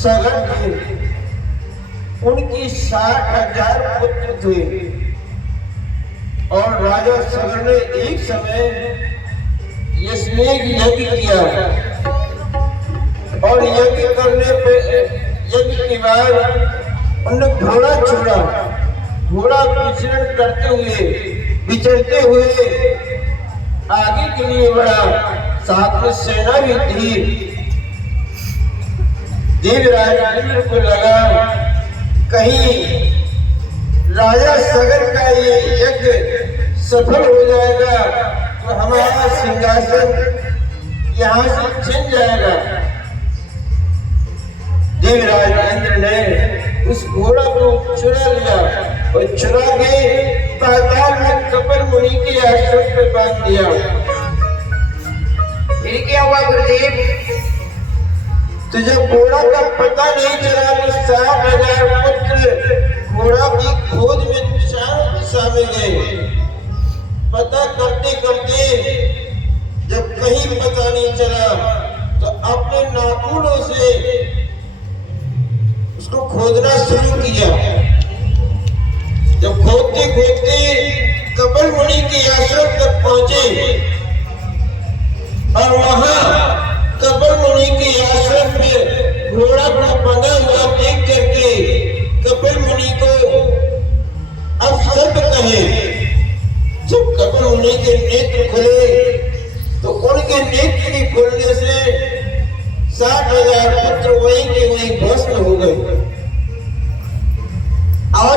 सगर थे, उनकी 60,000 पुत्र थे और राजा सगर ने एक समय यज्ञ किया और यज्ञ के बाद उन्होंने घोड़ा छोड़ा। घोड़ा विचरते हुए आगे के लिए बढ़ा, साथ में सेना भी थी। देवराज इंद्र को लगा कहीं राजा सगर का ये यज्ञ सफल हो जाएगा तो हमारा सिंहासन यहाँ से छिन जाएगा। देवराज इंद्र ने उस घोड़ा को चुरा लिया और चुरा के पाताल में कपिल मुनि के आश्रम पे बांध दिया। फिर क्या हुआ गुरुदेव? तुझे घोड़ा का पता नहीं चला तो 60,000 पुत्र घोड़ा की खोज में चारों दिशा में गए। पता करते करते जब कहीं पता नहीं चला तो अपने नाखूनों से उसको खोदना शुरू किया। जब खोदते खोदते कपिल मुनि के आश्रम तक पहुंचे और वहां कपिल मुनि के आश्रम में घोड़ा को बंधा हुआ देख करके कपिल मुनि को अब सब कहे। जब कपिल मुनि के नेत्र खुले तो उनके नेत्र के खुलने से 60,000 पुत्र वहीं के वहीं भस्म हो गए। और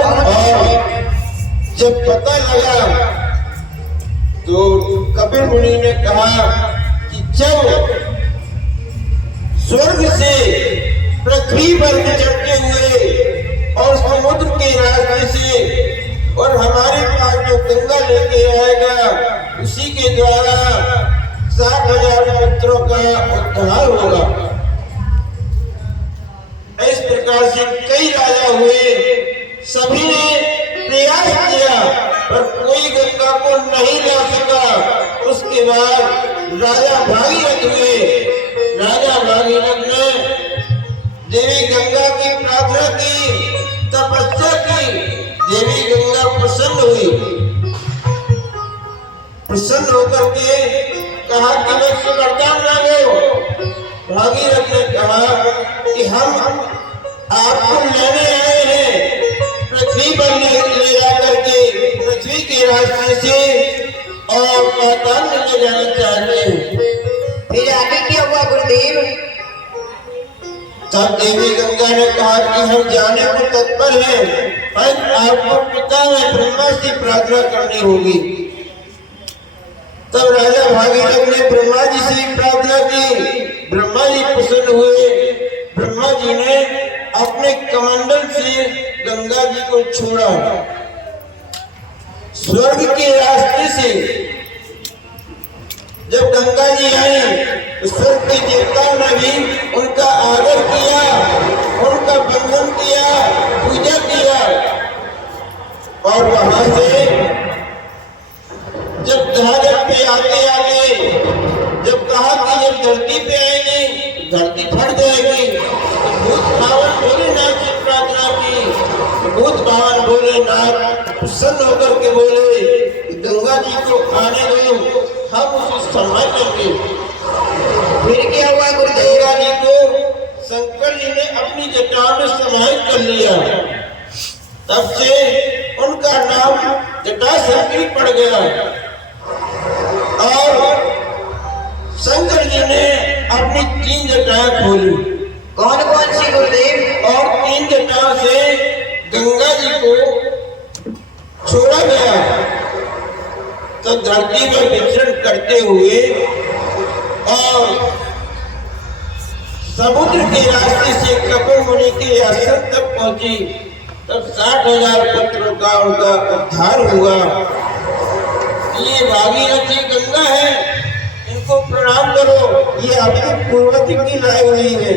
जब पता लगा तो कपिल मुनि ने कहा कि जब स्वर्ग से पृथ्वी पर चढ़ते हुए और समुद्र के रास्ते से और हमारे पास जो गंगा लेके आएगा उसी के द्वारा 60,000 पुत्रों का उद्धार होगा। इस प्रकार से कई राजा हुए, सभी ने प्रयास किया पर कोई गंगा को नहीं ला सका। उसके बाद राजा भागीरथ हुए। राजा भागीरथ ने देवी गंगा की प्रार्थना की, तपस्या की। देवी गंगा प्रसन्न हुई। प्रसन्न होकर के कहा कि मैं वरदान मांगो। भागीरथ ने कहा कि हम आपको लेने आए हैं, पृथ्वी पर ले जाकर के पृथ्वी के रास्ते से और पाताल में ले जाना चाहते हैं। फिर आगे क्या हुआ गुरुदेव? तब देवी गंगा ने कहा कि हम जाने को तत्पर हैं, पर आपको पिता में ब्रह्मा से प्रार्थना करनी होगी। तब राजा भागीरथ ने ब्रह्मा जी से प्रार्थना की। ब्रह्मा जी प्रसन्न हुए। ब्रह्मा जी ने अपने कमंडल से गंगा जी को छोड़ा। स्वर्ग के रास्ते से जब गंगा जी आई तो स्वर्ग के देवताओं ने भी उनका आदर किया, उनका वंदन किया, पूजा किया। और वहां से जब धरती पे आते आते जब कहा कि जब धरती पे आएंगे धरती फट जाएगी तो भूत भावन भोलेनाथ से प्रार्थना की। भूत भावन भोलेनाथ प्रसन्न होकर के बोले गंगा जी को आने दो, हम उसे संभाल लेंगे। फिर क्या हुआ गुरुदेव? गंगा जी को शंकर जी ने अपनी जटा में समाहित कर लिया। तब से उनका नाम जटा शंकरी पड़ गया। और शंकर जी ने अपनी 3 जटाएं खोली। कौन कौन सी गुरुदेव? और 3 जटाओं से गंगा जी को छोड़ा गया। तो धरती में विचरण करते हुए और समुद्र के रास्ते से कपिल मुनि के आश्रम तक पहुंची। तब 60,000 पुत्रों का उनका उद्धार हुआ। ये भागीरथी गंगा है, इनको प्रणाम करो। ये आपके पूर्वज की लाई हुई है।